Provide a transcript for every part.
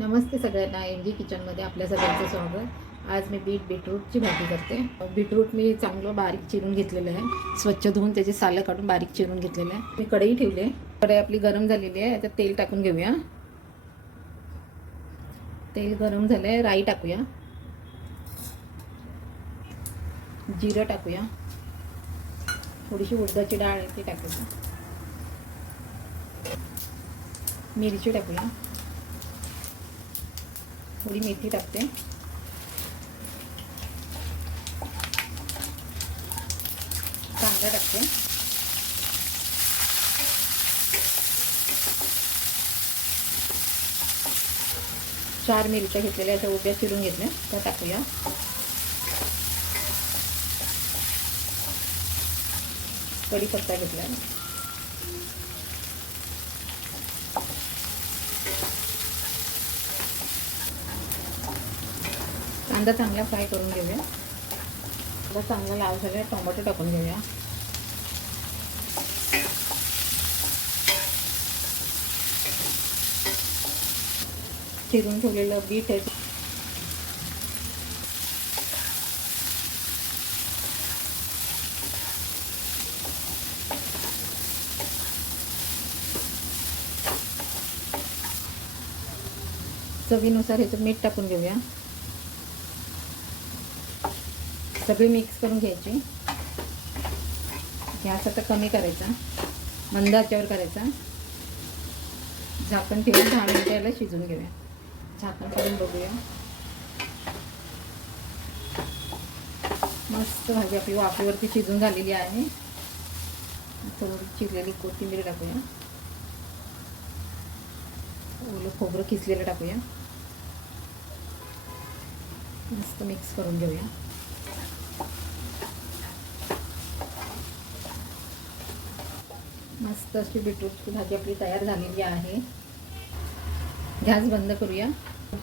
नमस्ते सगळ्यांना M G किचनमध्ये आपल्या सगळ्यांचं स्वागत. आज मी बीट बीटरूटची भाजी करते. बीटरूट मी चांगलं बारीक चिरून घेतलेलं आहे. स्वच्छ धुवून त्याचे सालं काढून बारीक चिरून घेतलेलं आहे. मी कढई ठेवली आहे. कढई आपली गरम झालेली आहे. आता तेल टाकून घेऊया. तेल गरम झालं आहे राई टाकूया. जिरं टाकूया. थोडीशी उडदाची डाळ आहे ती टाकूया. मिरची टाकूया. थोडी मेथी टाकते. कांदा टाकते. चार मिरच्या घेतलेल्या अशा उभ्या चिरून घेतल्या त्या टाकूया. कढीपत्ता घेतला. कांदा चांगला फ्राय करून घेऊया. कांदा चांगला लाल झाला टोमॅटो टाकून घेऊया. चिरून ठेवलेलं बीट आहे चवीनुसार ह्याचं मीठ टाकून घेऊया. सगळी मिक्स करून घ्यायची. गॅस आता कमी करायचा. मंद आचेवर करायचा. झाकण ठेवून दहा मिनिटं याला शिजून घेऊया. झाकण करून बघूया. मस्त भाजी आपली वाफेवरती शिजून झालेली आहे. थोडी चिरलेली कोथिंबीर टाकूया. ओलं खोबरं किसलेलं टाकूया. मस्त मिक्स करून घेऊया. मस्त अशी बीटरूटची भाजी आपली तयार झालेली आहे. गॅस बंद करूया.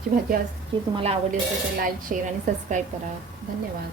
ची भाजी आजची तुम्हाला आवडली असेल तर लाईक शेअर आणि सबस्क्राईब करा. धन्यवाद.